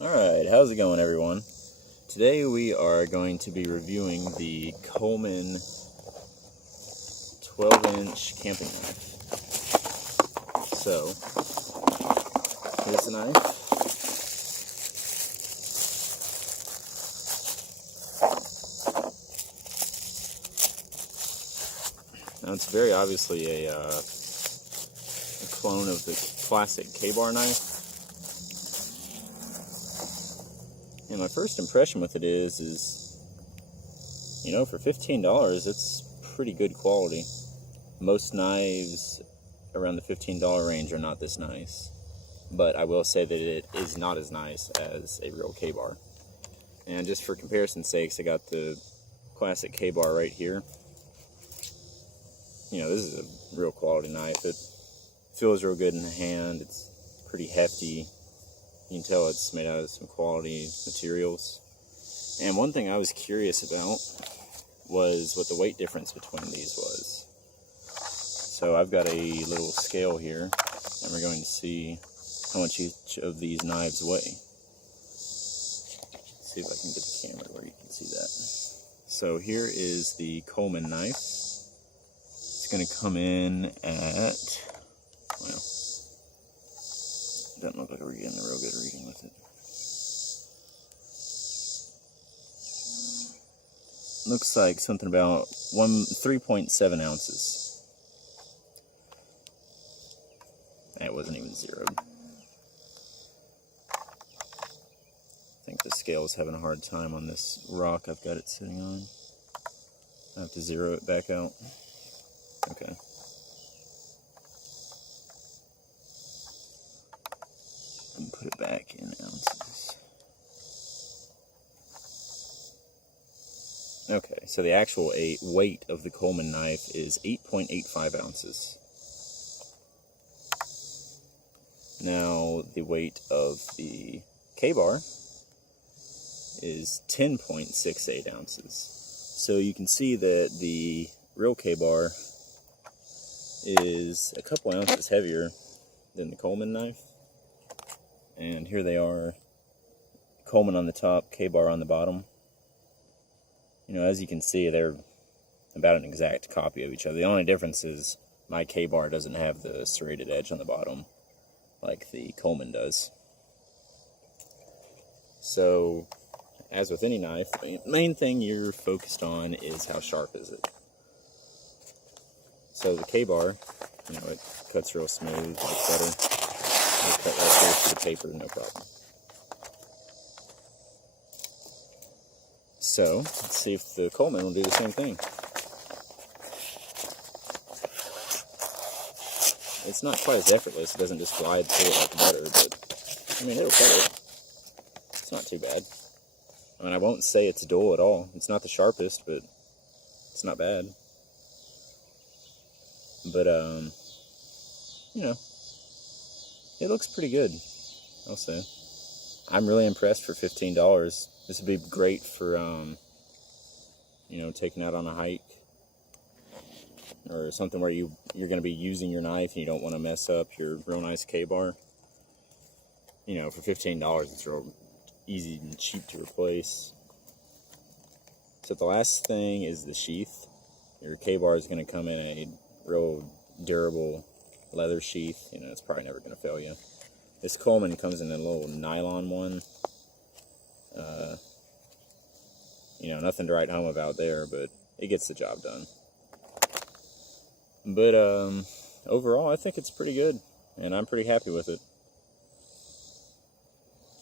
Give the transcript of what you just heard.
Alright, how's it going, everyone? Today we are going to be reviewing the Coleman 12-inch camping knife. So, here's the knife. Now it's very obviously a clone of the classic K-bar knife. And my first impression with it is, you know, for $15, it's pretty good quality. Most knives around the $15 range are not this nice. But I will say that it is not as nice as a real K-bar. And just for comparison's sakes, I got the classic K-bar right here. You know, this is a real quality knife. It feels real good in the hand. It's pretty hefty. You can tell it's made out of some quality materials. And one thing I was curious about was what the weight difference between these was. So I've got a little scale here, and we're going to see how much each of these knives weigh. Let's see if I can get the camera where you can see that. So here is the Coleman knife. It's going to come in at, well, doesn't look like we're getting a real good reading with it. Looks like something about 3.7 ounces. It wasn't even zeroed. I think the scale's having a hard time on this rock I've got it sitting on. I have to zero it back out. Okay. And put it back in ounces. Okay, so the actual weight of the Coleman knife is 8.85 ounces. Now, the weight of the K-bar is 10.68 ounces. So you can see that the real K-bar is a couple ounces heavier than the Coleman knife. And here they are, Coleman on the top, K-bar on the bottom. You know, as you can see, they're about an exact copy of each other. The only difference is my K-bar doesn't have the serrated edge on the bottom like the Coleman does. So, as with any knife, the main thing you're focused on is how sharp is it. So the K-bar, you know, it cuts real smooth, like butter. I'll cut right here to the paper, no problem. So, let's see if the Coleman will do the same thing. It's not quite as effortless, it doesn't just glide through it like butter, but, I mean, it'll cut it. It's not too bad. I mean, I won't say it's dull at all. It's not the sharpest, but it's not bad. But, you know, it looks pretty good, I'll say. I'm really impressed for $15. This would be great for, you know, taking out on a hike or something where you're going to be using your knife and you don't want to mess up your real nice K-bar. You know, for $15, it's real easy and cheap to replace. So the last thing is the sheath. Your K-bar is going to come in a real durable leather sheath. You know, it's probably never going to fail you. This Coleman comes in a little nylon one. You know, nothing to write home about there, but it gets the job done. But overall, I think it's pretty good, and I'm pretty happy with it.